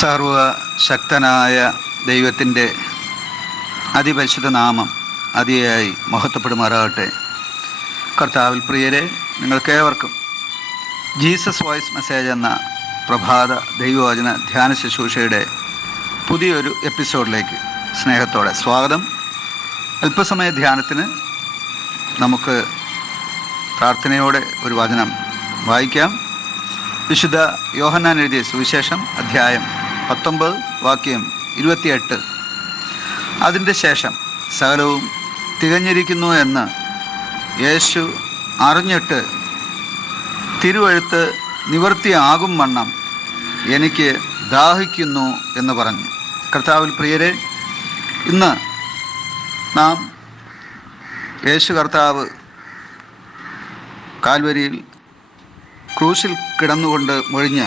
സർവശക്തനായ ദൈവത്തിൻ്റെ അതിപരിശുദ്ധ നാമം അതിയായി മഹത്വപ്പെടുമാറാകട്ടെ. കർത്താവിൽ പ്രിയരെ, നിങ്ങൾക്കേവർക്കും ജീസസ് വോയിസ് മെസ്സേജ് എന്ന പ്രഭാത ദൈവവചന ധ്യാന ശുശ്രൂഷയുടെ പുതിയൊരു എപ്പിസോഡിലേക്ക് സ്നേഹത്തോടെ സ്വാഗതം. അല്പസമയ ധ്യാനത്തിന് നമുക്ക് പ്രാർത്ഥനയോടെ ഒരു വചനം വായിക്കാം. വിശുദ്ധ യോഹന്നാൻ എഴുതിയ സുവിശേഷം അധ്യായം 19 വാക്യം 28. അതിൻ്റെ ശേഷം സകലവും തികഞ്ഞിരിക്കുന്നു എന്ന് യേശു അറിഞ്ഞിട്ട് തിരുവെഴുത്ത് നിവൃത്തിയാകും വണ്ണം എനിക്ക് ദാഹിക്കുന്നു എന്ന് പറഞ്ഞു. കർത്താവിൽ പ്രിയരെ, ഇന്ന് നാം യേശു കർത്താവ് കാൽവരിയിൽ ക്രൂശിൽ കിടന്നുകൊണ്ട് മൊഴിഞ്ഞ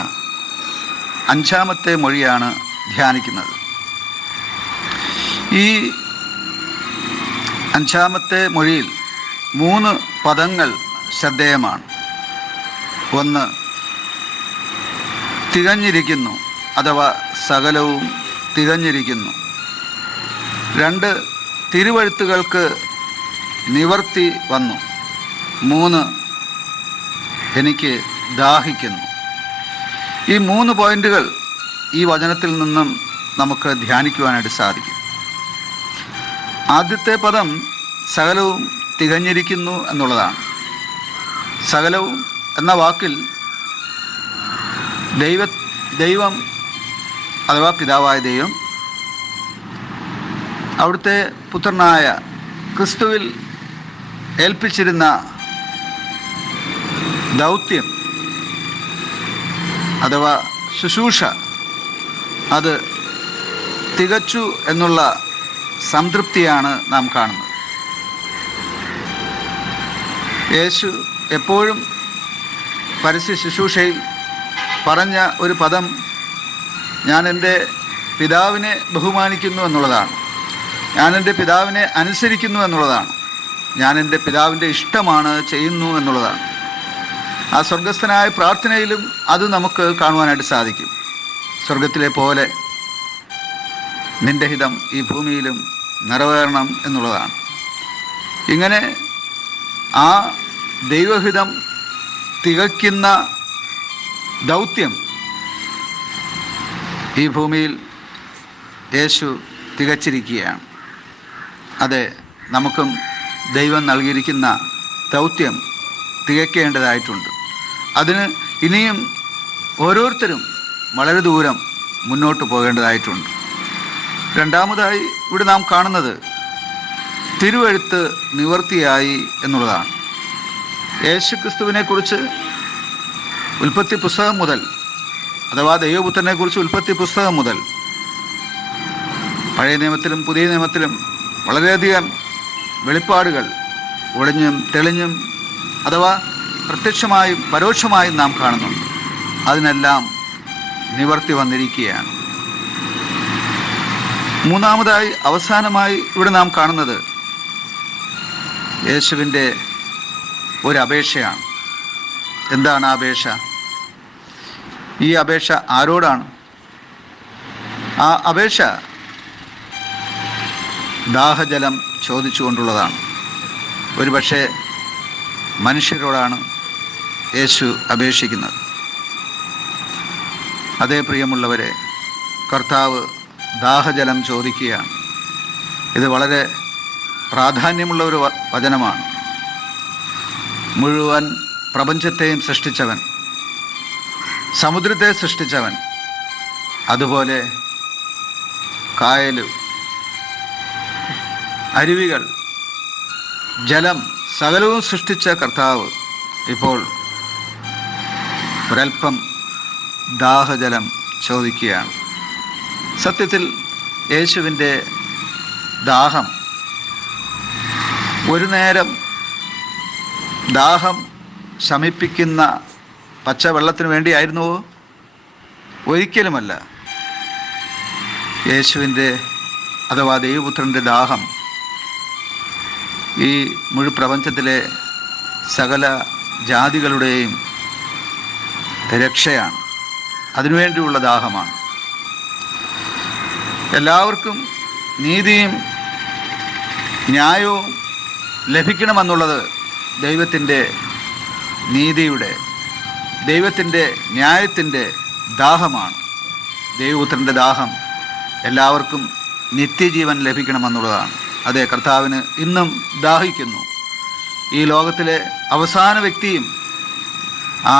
5-ാമത്തെ മൊഴിയാണ് ധ്യാനിക്കുന്നത്. ഈ 5-ാമത്തെ മൊഴിയിൽ 3 പദങ്ങൾ ശ്രദ്ധേയമാണ്. ഒന്ന്, തികഞ്ഞിരിക്കുന്നു അഥവാ സകലവും തികഞ്ഞിരിക്കുന്നു. 2, തിരുവെഴുത്തുകൾക്ക് നിവർത്തി വന്നു. 3, എനിക്ക് ദാഹിക്കുന്നു. ഈ 3 പോയിന്റുകൾ ഈ വചനത്തിൽ നിന്നും നമുക്ക് ധ്യാനിക്കുവാനായിട്ട് സാധിക്കും. ആദ്യത്തെ പദം സകലവും തികഞ്ഞിരിക്കുന്നു എന്നുള്ളതാണ്. സകലവും എന്ന വാക്കിൽ ദൈവം അഥവാ പിതാവായ ദൈവം അവിടുത്തെ പുത്രനായ ക്രിസ്തുവിൽ ഏൽപ്പിച്ചിരുന്ന ദൗത്യം അഥവാ ശുശ്രൂഷ അത് തികച്ചു എന്നുള്ള സംതൃപ്തിയാണ് നാം കാണുന്നത്. യേശു എപ്പോഴും പരസ്യ ശുശ്രൂഷയിൽ പറഞ്ഞ ഒരു പദം ഞാൻ എൻ്റെ പിതാവിനെ ബഹുമാനിക്കുന്നു എന്നുള്ളതാണ്. ഞാൻ എൻ്റെ പിതാവിനെ അനുസരിക്കുന്നു എന്നുള്ളതാണ്. ഞാൻ എൻ്റെ പിതാവിൻ്റെ ഇഷ്ടമാണ് ചെയ്യുന്നു എന്നുള്ളതാണ്. ആ സ്വർഗസ്ഥനായ പ്രാർത്ഥനയിലും അത് നമുക്ക് കാണുവാനായിട്ട് സാധിക്കും. സ്വർഗത്തിലെ പോലെ നിൻ്റെ ഹിതം ഈ ഭൂമിയിലും നിറവേറണം എന്നുള്ളതാണ്. ഇങ്ങനെ ആ ദൈവഹിതം തികയ്ക്കുന്ന ദൗത്യം ഈ ഭൂമിയിൽ യേശു തികച്ചിരിക്കുകയാണ്. അതെ, നമുക്കും ദൈവം നൽകിയിരിക്കുന്ന ദൗത്യം തികയ്ക്കേണ്ടതായിട്ടുണ്ട്. അതിന് ഇനിയും ഓരോരുത്തരും വളരെ ദൂരം മുന്നോട്ട് പോകേണ്ടതായിട്ടുണ്ട്. രണ്ടാമതായി ഇവിടെ നാം കാണുന്നത് തിരുവെഴുത്ത് നിവർത്തിയായി എന്നുള്ളതാണ്. യേശു ക്രിസ്തുവിനെക്കുറിച്ച് ഉൽപ്പത്തി പുസ്തകം മുതൽ അഥവാ ദൈവപുത്രനെക്കുറിച്ച് ഉൽപ്പത്തി പുസ്തകം മുതൽ പഴയ നിയമത്തിലും പുതിയ നിയമത്തിലും വളരെയധികം വെളിപ്പാടുകൾ ഒളിഞ്ഞും തെളിഞ്ഞും അഥവാ പ്രത്യക്ഷമായും പരോക്ഷമായും നാം കാണുന്നുണ്ട്. അതിനെല്ലാം നിവർത്തി വന്നിരിക്കുകയാണ്. മൂന്നാമതായി അവസാനമായി ഇവിടെ നാം കാണുന്നത് യേശുവിൻ്റെ ഒരു അപേക്ഷയാണ്. എന്താണ് ആ അപേക്ഷ? ഈ അപേക്ഷ ആരോടാണ്? ആ അപേക്ഷ ദാഹജലം ചോദിച്ചുകൊണ്ടുള്ളതാണ്. ഒരുപക്ഷെ മനുഷ്യരോടാണ് യേശു അപേക്ഷിക്കുന്നത്. അതേ പ്രിയമുള്ളവരെ, കർത്താവ് ദാഹജലം ചോദിക്കുകയാണ്. ഇത് വളരെ പ്രാധാന്യമുള്ള ഒരു വചനമാണ്. മുഴുവൻ പ്രപഞ്ചത്തെയും സൃഷ്ടിച്ചവൻ, സമുദ്രത്തെ സൃഷ്ടിച്ചവൻ, അതുപോലെ കായൽ, അരുവികൾ, ജലം സകലവും സൃഷ്ടിച്ച കർത്താവ് ഇപ്പോൾ ഒരൽപ്പം ദാഹജലം ചോദിക്കുകയാണ്. സത്യത്തിൽ യേശുവിൻ്റെ ദാഹം ഒരു നേരം ദാഹം ശമിപ്പിക്കുന്ന പച്ചവെള്ളത്തിന് വേണ്ടിയായിരുന്നുവോ? ഒരിക്കലുമല്ല. യേശുവിൻ്റെ അഥവാ ദൈവപുത്രൻ്റെ ദാഹം ഈ മുഴുപ്രപഞ്ചത്തിലെ സകല ജാതികളുടെയും രക്ഷയാണ്. അതിനുവേണ്ടിയുള്ള ദാഹമാണ്. എല്ലാവർക്കും നീതിയും ന്യായവും ലഭിക്കണമെന്നുള്ളത് ദൈവത്തിൻ്റെ നീതിയുടെ, ദൈവത്തിൻ്റെ ന്യായത്തിൻ്റെ ദാഹമാണ്. ദൈവപുത്രൻ്റെ ദാഹം എല്ലാവർക്കും നിത്യജീവൻ ലഭിക്കണമെന്നുള്ളതാണ്. അതെ, കർത്താവിന് ഇന്നും ദാഹിക്കുന്നു. ഈ ലോകത്തിലെ അവസാന വ്യക്തിയും ആ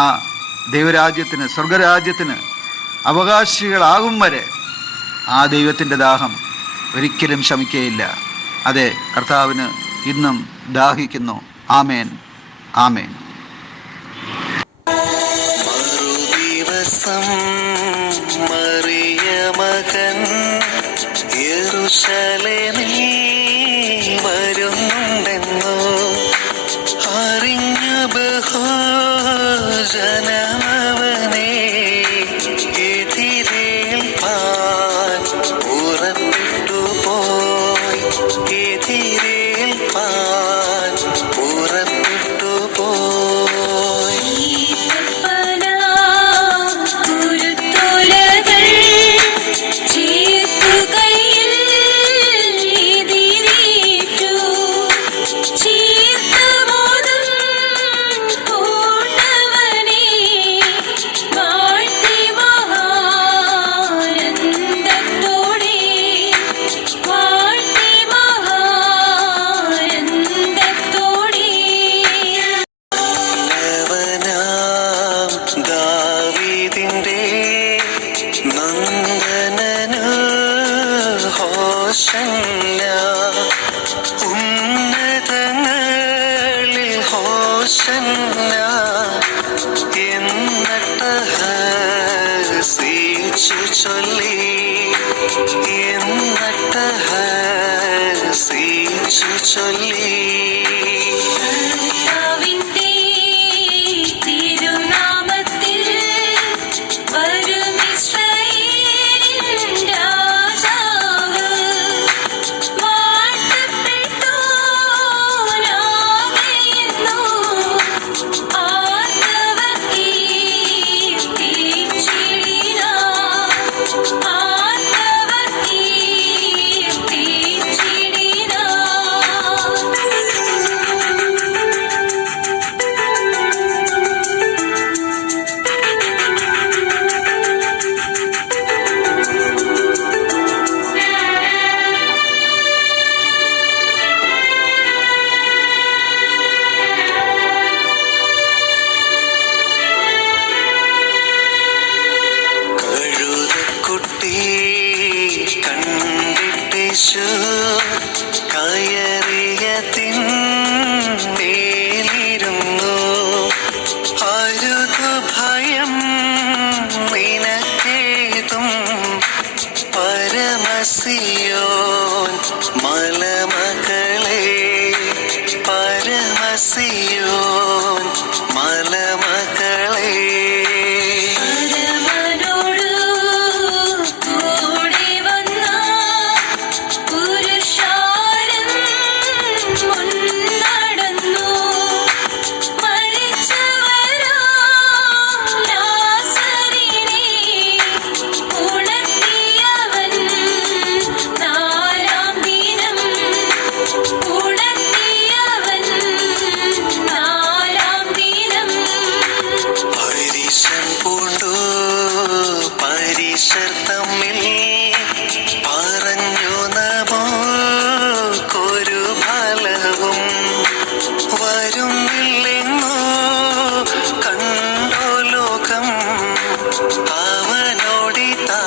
ദൈവരാജ്യത്തിന്, സ്വർഗരാജ്യത്തിന് അവകാശികളാകും വരെ ആ ദൈവത്തിൻ്റെ ദാഹം ഒരിക്കലും ശമിക്കുകയില്ല. അതെ, കർത്താവിന് ഇന്നും ദാഹിക്കുന്നു. ആമേൻ, ആമേൻ. മറിയമകൻ യെരൂശലേമിൽ വരുന്നുണ്ടെന്നോ അറിഞ്ഞ ബഹുജനമവനെ എതിരേൽപ്പാൻ പുറപ്പെട്ടു പോയി, എതിരേൽപ്പാൻ പുറപ്പെട്ടു പോയി. ഉന്നതങ്ങളിൽ ഹോശന്ന എന്നട്ടഹസിച്ചു ചൊല്ലി, എന്നട്ടഹസിച്ചു ചൊല്ലി. കണ്ടിട്ടേശു കയറിയതിന്മേലിരുന്നു. അരുതു ഭയം നിനക്കേതും പരമസിയോൻ മലമകളെ, പരമസിയോൻ മലമകളെ. പരീശർ തമ്മിൽ പറഞ്ഞു നമുക്കൊരു ഫലവും വരുന്നില്ലെന്നോ കണ്ടോ ലോകം അവനോടിതാ